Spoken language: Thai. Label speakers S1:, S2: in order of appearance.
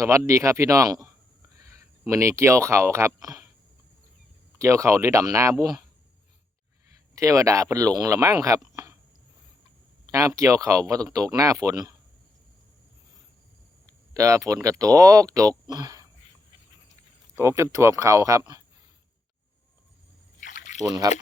S1: สวัสดีครับพี่น้องมือนี้เกี่ยวเข่าครับ เกี่ยวเข่าหรือดำน้าบุเทวดาเพิ่นหลงละมั่งครับน้ำเกี่ยวเข่าวว่าต้องตกหน้าฝนแต่ฝนก็ตกตกตกจนถ่วมเข่าครับฝนครับ